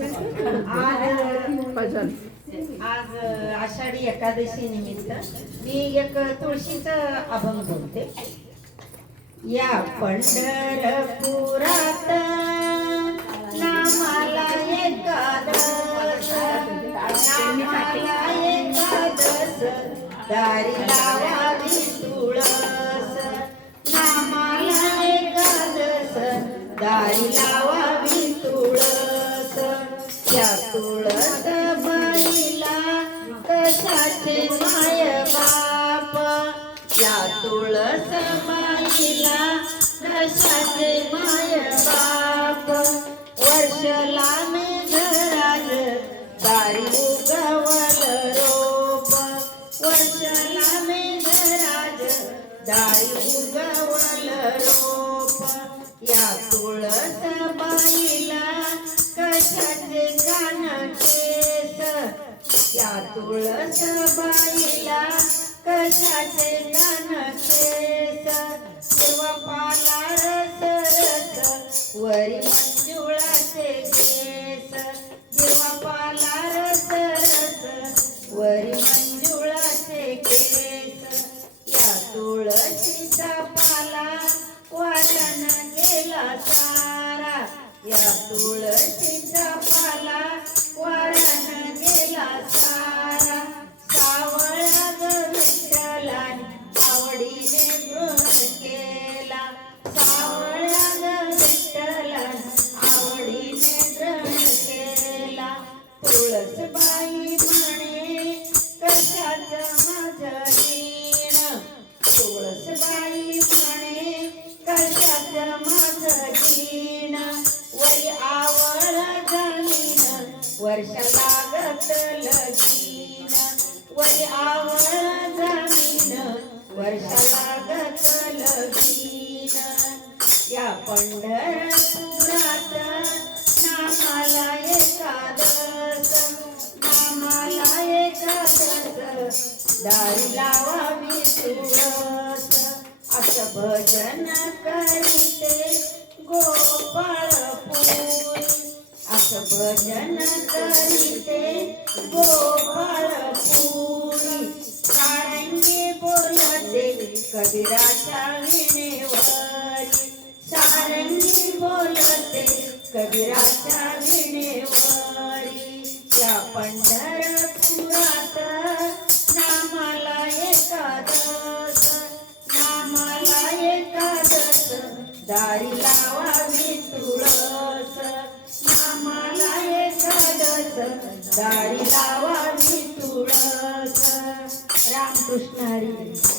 आज आज आषाढी एकादशी निमित्त मी एक तुळशीचं अभंग बोलते. या पंढरपुरात नामाला एकादश नामाला एकादश दारी लावावी तुळस. नामाला एकादश दारी लावा या तुळस बाईला कशाचे माय बाप? या तुळस बाईला कशाचे माय बाप? वर्षला मेघराज दारी उगवल रोप. वर्षला मेघराज दारी उगवल रोप. या तुळस बाईला या तुळस बाईला कशाचे कान केस किंवा पाला रस रस वरी मंजुळाचे केस. किंवा पाला रस रस वरी मंजुळाचे केस. या तुळशीचा पाला वाऱ्यानं गेला सारा. या तुळशीचा तुळसबाई म्हणे कशाचं माझं ऋण तुळसबाई म्हणे कशाचं माझं ऋण वरी आवळ जमीन वर्ष लागत लगीन. वरी आवळ जमीन वर्ष लागत लगीन. या पंढर दारी लावावी तुळस असं भजन करीते गोपाळ पुरी. असं भजन करीते गोपाळ पुरी. सारंगी बोलते कबीराच्या विणेवरी. सारंगी बोलते कबीराच्या विणेवरी. दारी लावावी तुळस. नामाला एकादश दारी लावावी तुळस. रामकृष्ण हरी.